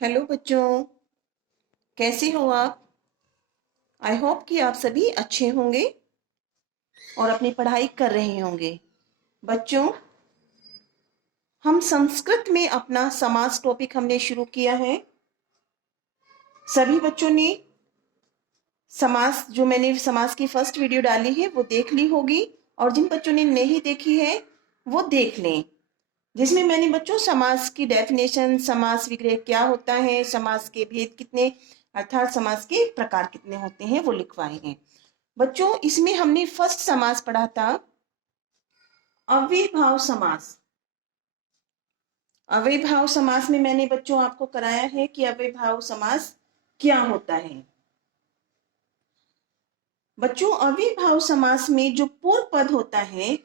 Hello बच्चों, कैसे हो आप। आई होप कि आप सभी अच्छे होंगे और अपनी पढ़ाई कर रहे होंगे। बच्चों, हम संस्कृत में अपना समास टॉपिक हमने शुरू किया है। सभी बच्चों ने समास जो मैंने समास की फर्स्ट वीडियो डाली है वो देख ली होगी, और जिन बच्चों ने नहीं देखी है वो देख लें, जिसमें मैंने बच्चों समास की डेफिनेशन, समास विग्रह क्या होता है, समास के भेद कितने अर्थात समास के प्रकार कितने होते हैं वो लिखवाए हैं। बच्चों, इसमें हमने फर्स्ट समास पढ़ा था अव्ययभाव समास। अव्ययभाव समास में मैंने बच्चों आपको कराया है कि अव्ययभाव समास क्या होता है। बच्चों, अव्ययभाव समास में जो पूर्व पद होता है,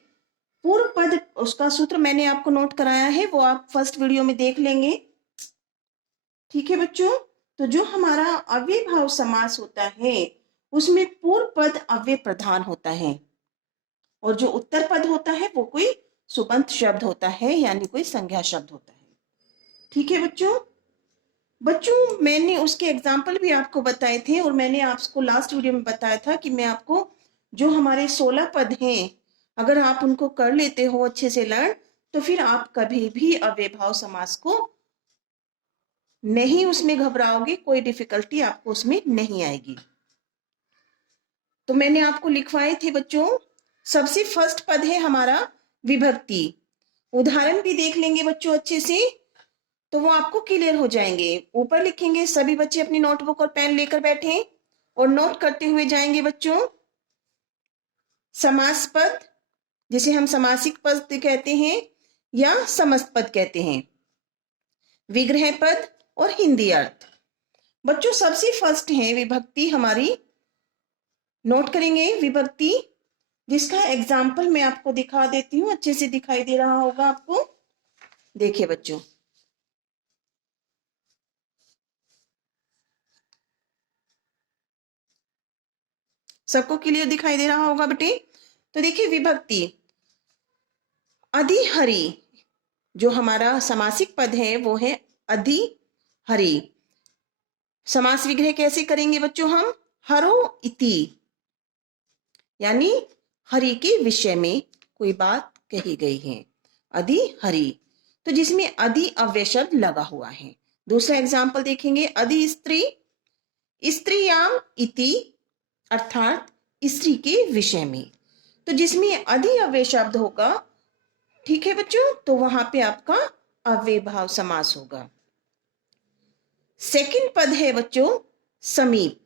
पूर्व पद उसका सूत्र मैंने आपको नोट कराया है, वो आप फर्स्ट वीडियो में देख लेंगे। ठीक है बच्चों, तो जो हमारा अव्ययभाव समास होता है उसमें पूर्व पद अव्यय प्रधान होता है, और जो उत्तर पद होता है वो कोई सुबंत शब्द होता है, यानी कोई संज्ञा शब्द होता है। ठीक है बच्चों। बच्चों, मैंने उसके एग्जाम्पल भी आपको बताए थे, और मैंने आपको लास्ट वीडियो में बताया था कि मैं आपको जो हमारे 16 पद हैं, अगर आप उनको कर लेते हो अच्छे से लर्न, तो फिर आप कभी भी अव्ययभाव समास को नहीं उसमें घबराओगे, कोई डिफिकल्टी आपको उसमें नहीं आएगी। तो मैंने आपको लिखवाए थे बच्चों, सबसे फर्स्ट पद है हमारा विभक्ति। उदाहरण भी देख लेंगे बच्चों अच्छे से, तो वो आपको क्लियर हो जाएंगे। ऊपर लिखेंगे, सभी बच्चे अपनी नोटबुक और पेन लेकर बैठे और नोट करते हुए जाएंगे बच्चों। समास पद, जिसे हम समासिक पद कहते हैं या समस्त पद कहते हैं, विग्रह पद और हिंदी अर्थ। बच्चों, सबसे फर्स्ट है विभक्ति हमारी। नोट करेंगे विभक्ति, जिसका एग्जाम्पल मैं आपको दिखा देती हूँ, अच्छे से दिखाई दे रहा होगा आपको। देखिए बच्चों, सबको क्लियर दिखाई दे रहा होगा बेटे। तो देखिए विभक्ति अधिहरि, जो हमारा समासिक पद है वो है अधिहरि। समास विग्रह कैसे करेंगे बच्चों हम, हरो इति, यानी हरि के विषय में कोई बात कही गई है, अधिहरि, तो जिसमें अधि अव्यय शब्द लगा हुआ है। दूसरा एग्जाम्पल देखेंगे, अधि स्त्री, स्त्रीयाम इति, अर्थात स्त्री के विषय में, तो जिसमें अधि अव्यय शब्द होगा, ठीक है बच्चों, तो वहां पे आपका अव्ययभाव समास होगा। सेकंड पद है बच्चों समीप।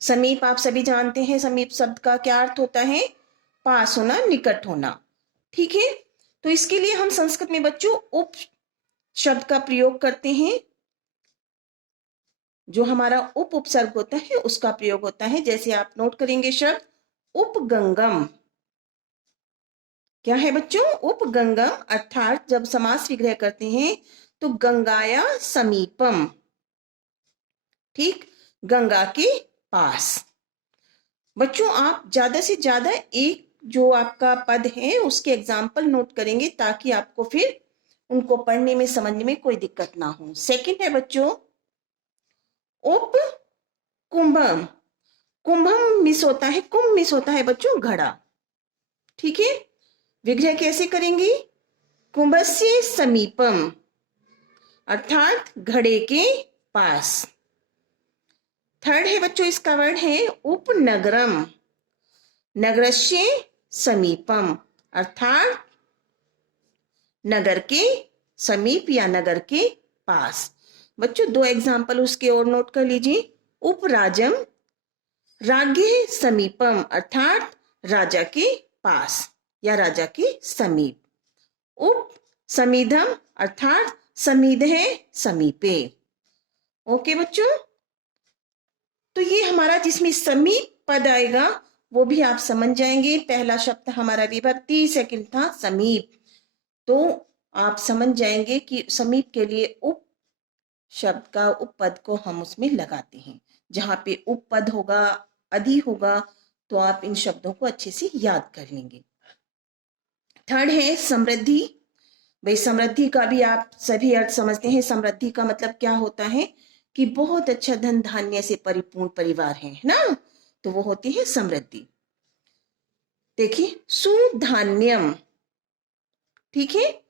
समीप आप सभी जानते हैं, समीप शब्द का क्या अर्थ होता है, पास होना, निकट होना। ठीक है, तो इसके लिए हम संस्कृत में बच्चों उप शब्द का प्रयोग करते हैं। जो हमारा उप उपसर्ग होता है उसका प्रयोग होता है। जैसे आप नोट करेंगे शब्द उपगंगम। क्या है बच्चों, उपगंगम, अर्थात जब समास विग्रह करते हैं तो गंगाया समीपम, ठीक, गंगा के पास। बच्चों, आप ज्यादा से ज्यादा एक जो आपका पद है उसके एग्जाम्पल नोट करेंगे, ताकि आपको फिर उनको पढ़ने में समझने में कोई दिक्कत ना हो। सेकंड है बच्चों उप कुंभम। कुंभम मिस होता है, कुंभ मिस होता है बच्चों घड़ा। ठीक है, विग्रह कैसे करेंगे, कुंभस्य समीपम, अर्थात घड़े के पास। थर्ड है बच्चों, इसका वर्ड है उपनगरम, नगरस्य समीपम, अर्थात नगर के समीप या नगर के पास। बच्चों, दो एग्जाम्पल उसके और नोट कर लीजिए, उपराजम, राज्ञ समीपम, अर्थात राजा के पास या राजा के समीप। उप समीधम, अर्थात समीध है समीपे। ओके बच्चों, तो ये हमारा जिसमें समीप पद आएगा वो भी आप समझ जाएंगे। पहला शब्द हमारा विभक्ति, सेकंड था समीप, तो आप समझ जाएंगे कि समीप के लिए उप शब्द का उपपद को हम उसमें लगाते हैं। जहां पे उपपद होगा, अधि होगा, तो आप इन शब्दों को अच्छे से याद कर लेंगे। थर्ड है समृद्धि। भाई समृद्धि का भी आप सभी अर्थ समझते हैं। समृद्धि का मतलब क्या होता है कि बहुत अच्छा धन धान्य से परिपूर्ण परिवार है ना, तो वो होती है समृद्धि। देखिए सुधान्यम, ठीक है,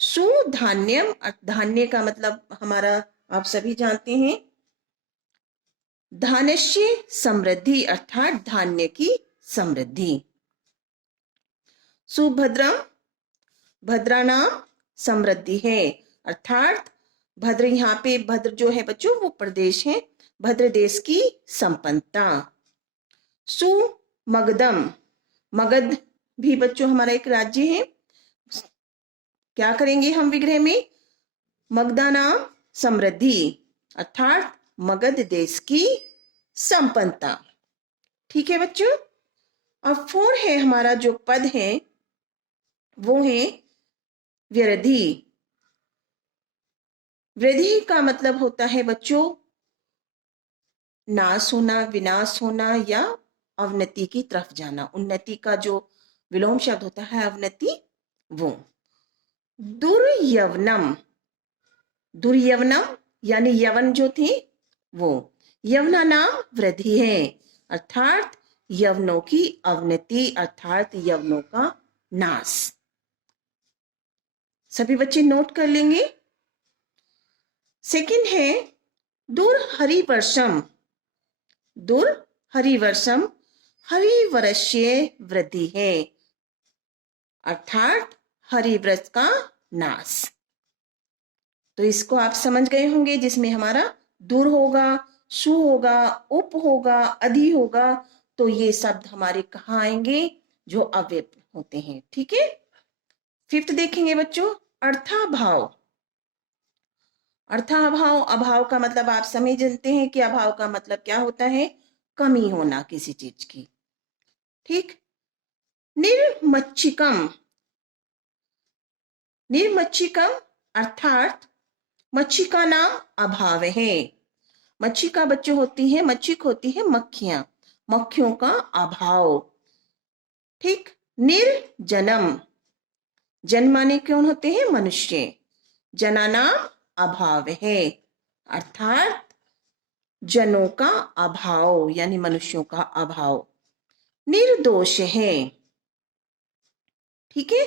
सुधान्यम, धान्य का मतलब हमारा आप सभी जानते हैं धान्यस्य समृद्धि, अर्थात धान्य की समृद्धि। सुभद्रम, भद्रा नाम समृद्धि है, अर्थात भद्र, यहाँ पे भद्र जो है बच्चों वो प्रदेश है, भद्र देश की संपन्नता। सुमगधम, मगध भी बच्चों हमारा एक राज्य है। क्या करेंगे हम विग्रह में, मगधा नाम समृद्धि, अर्थात मगध देश की संपन्नता। ठीक है बच्चों। अब 4 है हमारा जो पद है वो है वृद्धि। वृद्धि का मतलब होता है बच्चों नाश होना, विनाश होना या अवनति की तरफ जाना। उन्नति का जो विलोम शब्द होता है अवनति, वो। दुर्यवनम, दुर्यवनम यानी यवन जो थी वो, यवना नाम वृद्धि है, अर्थात यवनों की अवनति, अर्थात यवनों का नाश। सभी बच्चे नोट कर लेंगे। सेकंड है दुर्हरिवर्षम, दुर्हरिवर्षम हरिवर्ष्य वृद्धि है, अर्थात हरिवृक्ष का नाश। तो इसको आप समझ गए होंगे, जिसमें हमारा दूर होगा, सु होगा, उप होगा, अधि होगा, तो ये शब्द हमारे कहाँ आएंगे, जो अव्यय होते हैं। ठीक है। 5th देखेंगे बच्चों अर्थाभाव। अर्थाभाव, अभाव का मतलब आप समझ जानते हैं कि अभाव का मतलब क्या होता है, कमी होना किसी चीज की। ठीक। निर्मच्छिकम, निर्मच्छिकम अर्थात मच्छी का नाम अभाव है। मच्छी का बच्चे होती है, मच्छिक होती है मक्खियां, मक्खियों का अभाव। ठीक। निर्जनम, जन माने कौन होते हैं, मनुष्य, जना नाम अभाव है, अर्थात जनों का अभाव यानी मनुष्यों का अभाव। निर्दोष है, ठीक है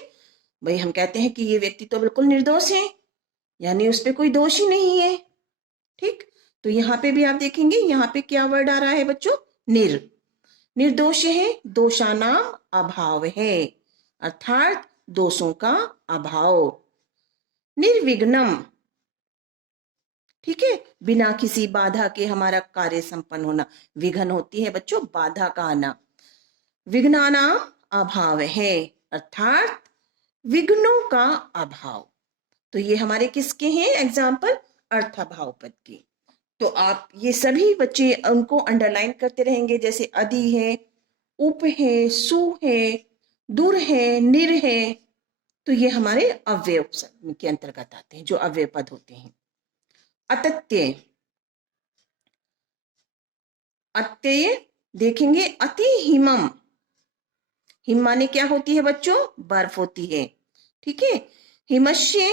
भाई, हम कहते हैं कि ये व्यक्ति तो बिल्कुल निर्दोष है, यानी उस पे कोई दोष ही नहीं है। ठीक। तो यहाँ पे भी आप देखेंगे, यहाँ पे क्या वर्ड आ रहा है बच्चों, निर्दोष है, दोषानाम अभाव है, अर्थात दोषों का अभाव। निर्विघ्नम, ठीक है, बिना किसी बाधा के हमारा कार्य संपन्न होना। विघ्न होती है बच्चों बाधा का आना, विघ्नानाम अभाव है, अर्थात विघ्नों का अभाव। तो ये हमारे किसके हैं एग्जाम्पल, अर्थाभाव पद के। तो आप ये सभी बच्चे उनको अंडरलाइन करते रहेंगे, जैसे अधि है, उप है, सु है, दूर है, निर है, तो ये हमारे अव्यय के अंतर्गत आते हैं, जो अव्यय पद होते हैं। अतत्य, अत्यय देखेंगे, अति हिमम, हिम माने क्या होती है बच्चों, बर्फ होती है। ठीक है। हिमस्य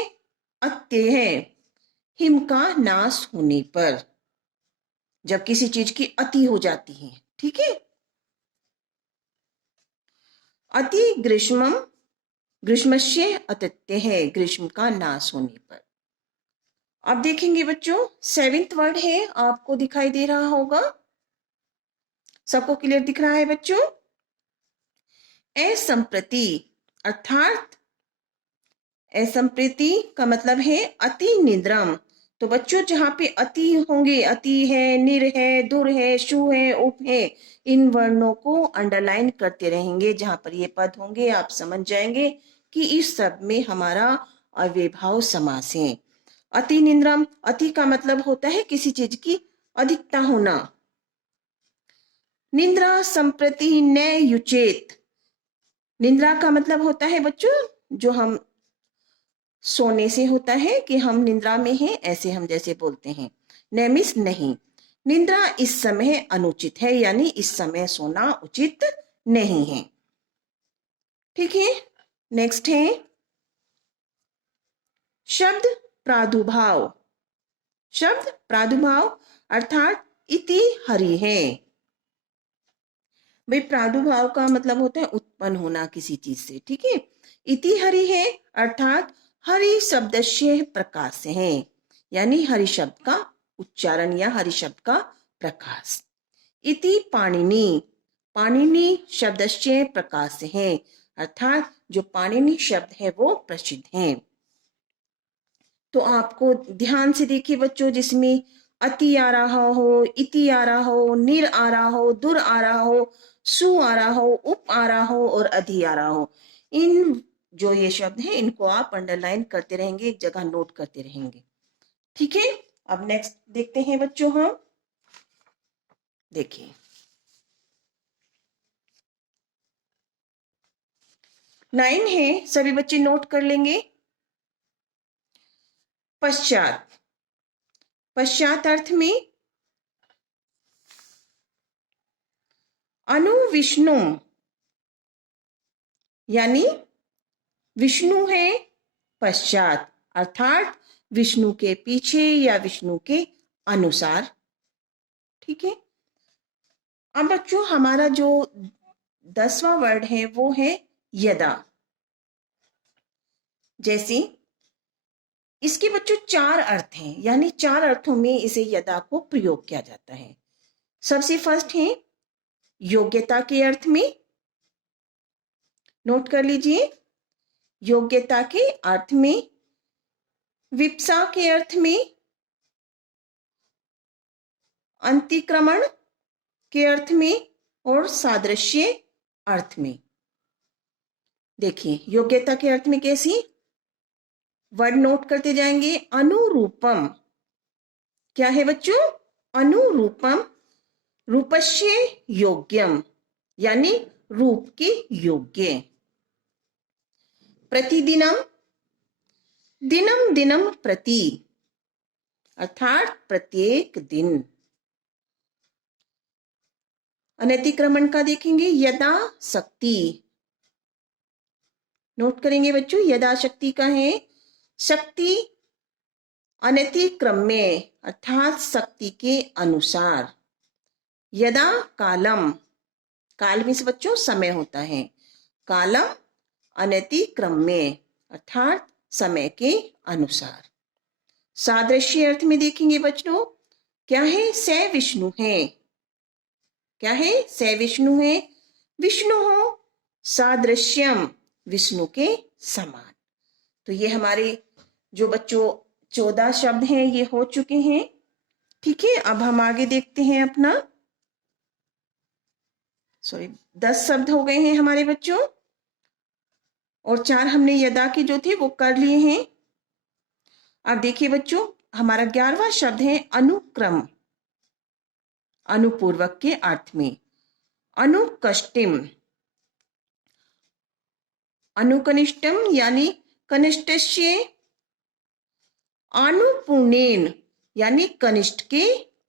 अत्यय है, हिम का नाश होने पर, जब किसी चीज की अति हो जाती है। ठीक है। अति ग्रीष्मम, ग्रीष्मस्य अतत्य है, ग्रीष्म का नाश होने पर। अब देखेंगे बच्चों 7th वर्ड है, आपको दिखाई दे रहा होगा, सबको क्लियर दिख रहा है बच्चों। असंप्रति, अर्थात असंप्रति का मतलब है अति निद्रम। तो बच्चों जहां पे अति होंगे, अति है, निर है, दुर है, शु है, उप है, इन वर्णों को अंडरलाइन करते रहेंगे। जहां पर ये पद होंगे आप समझ जाएंगे कि इस सब में हमारा अव्ययभाव समास है। अति निद्रम, अति का मतलब होता है किसी चीज की अधिकता होना। निद्रा संप्रति न युचेत, निद्रा का मतलब होता है बच्चों जो हम सोने से होता है कि हम निद्रा में हैं, ऐसे हम जैसे बोलते हैं। नैमिस नहीं, निद्रा इस समय अनुचित है, यानी इस समय सोना उचित नहीं है। ठीक है। नेक्स्ट है शब्द प्रादुर्भाव, शब्द प्रादुर्भाव अर्थात इति हरि है। भाई प्रादुर्भाव का मतलब होता है उत्पन्न होना किसी चीज से, ठीक है। इति हरि है अर्थात हरि शब्दस्य प्रकाश है, यानी हरि शब्द का उच्चारण या हरि शब्द का प्रकाश। इति पाणिनि, पाणिनि शब्दस्य प्रकाश है अर्थात जो पाणिनि शब्द है वो प्रसिद्ध है। तो आपको ध्यान से देखिए बच्चों, जिसमें अति आ रहा हो, इति आ रहा हो, निर आ रहा हो, दुर आ रहा हो, सु आ रहा हो, उप आ रहा हो और अधि आ रहा हो, इन जो ये शब्द हैं इनको आप अंडरलाइन करते रहेंगे, एक जगह नोट करते रहेंगे, ठीक है। अब नेक्स्ट देखते हैं बच्चों, हम देखिए 9 है, सभी बच्चे नोट कर लेंगे। पश्चात, पश्चात अर्थ में अनु विष्णु, यानी विष्णु है पश्चात अर्थात विष्णु के पीछे या विष्णु के अनुसार, ठीक है। अब बच्चों हमारा जो 10वां वर्ड है वो है यदा। जैसे इसके बच्चों 4 अर्थ हैं, यानी 4 अर्थों में इसे यदा को प्रयोग किया जाता है। सबसे फर्स्ट है योग्यता के अर्थ में, नोट कर लीजिए, योग्यता के अर्थ में, विप्सा के अर्थ में, अंतिक्रमण के अर्थ में और सादृश्य अर्थ में। देखिए योग्यता के अर्थ में कैसी, वर्ड नोट करते जाएंगे। अनुरूपम, क्या है बच्चों, अनुरूपम, रूपस्य योग्यम, यानी रूप के योग्य। प्रतिदिनम, दिनम दिनम प्रति अर्थात प्रत्येक दिन। अनतिक्रमण का देखेंगे, यदा शक्ति, नोट करेंगे बच्चों, यदा शक्ति का है शक्ति अनतिक्रम्य अर्थात शक्ति के अनुसार। यदा कालम, काल में से बच्चों समय होता है, कालम अनतिक्रम्य अर्थात समय के अनुसार। सादृश्य अर्थ में देखेंगे बच्चों, क्या है, स विष्णु है, क्या है, स विष्णु है, विष्णु हो सादृश्यम, विष्णु के समान। तो ये हमारे जो बच्चों 14 शब्द हैं ये हो चुके हैं, ठीक है। अब हम आगे देखते हैं अपना, 10 शब्द हो गए हैं हमारे बच्चों, और 4 हमने यदा के जो थे वो कर लिए हैं। अब देखिए बच्चों हमारा 11वां शब्द है अनुक्रम, अनुपूर्वक के अर्थ में। अनुकष्टिम, अनुकनिष्ठम यानी कनिष्ठस्य, अनुपूर्णेन यानी कनिष्ठ के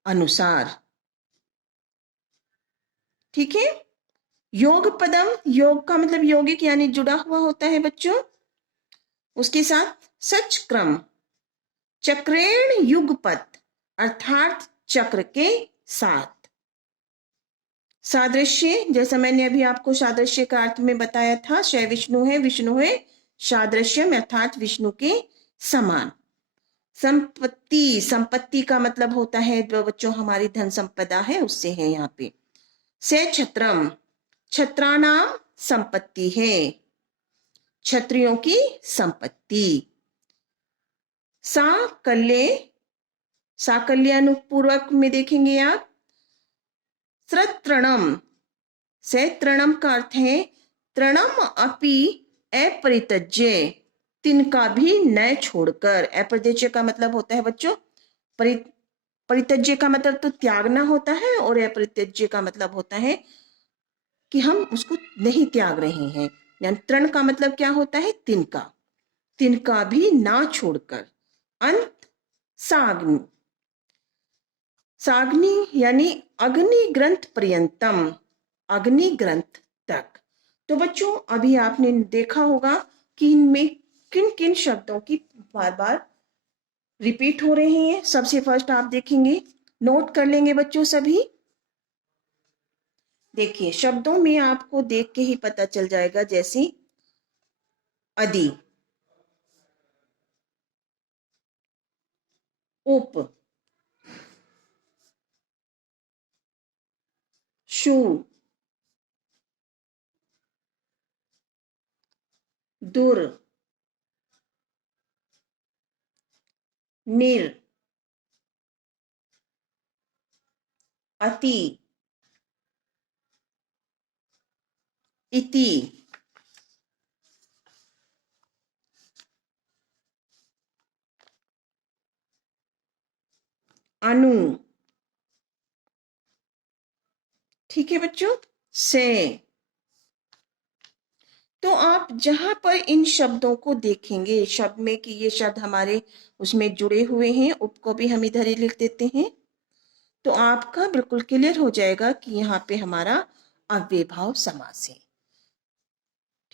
अनुसार, ठीक है। योग पदम, योग का मतलब यौगिक यानी जुड़ा हुआ होता है बच्चों, उसके साथ सच क्रम, चक्रेण युगपत अर्थात चक्र के साथ। सादृश्य, जैसा मैंने अभी आपको सादृश्य का अर्थ में बताया था, श विष्णु है, विष्णु है सादृश्य में अर्थात विष्णु के समान। संपत्ति, संपत्ति का मतलब होता है जो बच्चों हमारी धन संपदा है उससे है यहाँ पे। से छत्रम, छत्रानाम संपत्ति है, क्षत्रियों की संपत्ति। साकल्य, साकल्यानुपूर्वक में देखेंगे आप, तृणम, से तृणम का अर्थ है तृणम अपि अपरित्यज्य, तिनका भी न छोड़कर। अपरित्यज्य का मतलब होता है बच्चों परित्यज्य का मतलब तो त्यागना होता है, और अपरित्यज्य का मतलब होता है कि हम उसको नहीं त्याग रहे हैं। यानी तृण का मतलब क्या होता है, तिनका, तिनका भी ना छोड़कर। अंत साग्नि, साग्नि यानी अग्नि ग्रंथ पर्यंतम, अग्नि ग्रंथ तक। तो बच्चों अभी आपने देखा होगा कि इनमें किन किन शब्दों की बार बार रिपीट हो रही हैं। सबसे फर्स्ट आप देखेंगे, नोट कर लेंगे बच्चों सभी। देखिए शब्दों में आपको देख के ही पता चल जाएगा, जैसे अदि, उप, शु, दुर, निर, अति, इति, अनु। ठीक है बच्चों, से। तो आप जहां पर इन शब्दों को देखेंगे, शब्द में कि ये शब्द हमारे उसमें जुड़े हुए हैं, उप को भी हम इधर ही लिख देते हैं, तो आपका बिल्कुल क्लियर हो जाएगा कि यहाँ पे हमारा अव्ययभाव समास है।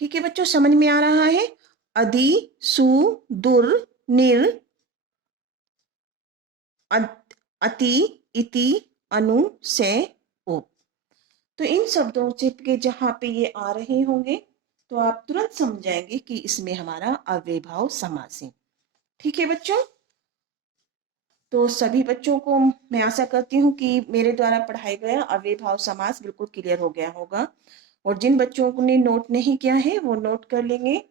ठीक है बच्चों, समझ में आ रहा है? अदि, सु, दुर, निर, अति, इति, अनु, से, उप। तो इन शब्दों से के जहां पे ये आ रहे होंगे तो आप तुरंत समझ जाएंगे कि इसमें हमारा अव्ययभाव समास है। ठीक है बच्चों, तो सभी बच्चों को मैं आशा करती हूँ कि मेरे द्वारा पढ़ाया गया अव्ययभाव समास बिल्कुल क्लियर हो गया होगा। और जिन बच्चों ने नोट नहीं किया है वो नोट कर लेंगे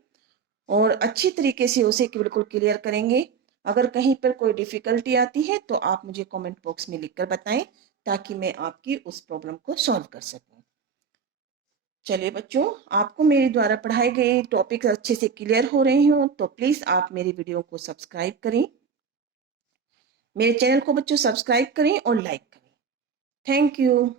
और अच्छी तरीके से उसे बिल्कुल क्लियर करेंगे। अगर कहीं पर कोई डिफिकल्टी आती है तो आप मुझे कमेंट बॉक्स में लिखकर बताएं, ताकि मैं आपकी उस प्रॉब्लम को सॉल्व कर सकूं। चलिए बच्चों, आपको मेरे द्वारा पढ़ाए गए टॉपिक अच्छे से क्लियर हो रहे हो तो प्लीज़ आप मेरी वीडियो को सब्सक्राइब करें, मेरे चैनल को बच्चों सब्सक्राइब करें और लाइक करें। Thank you.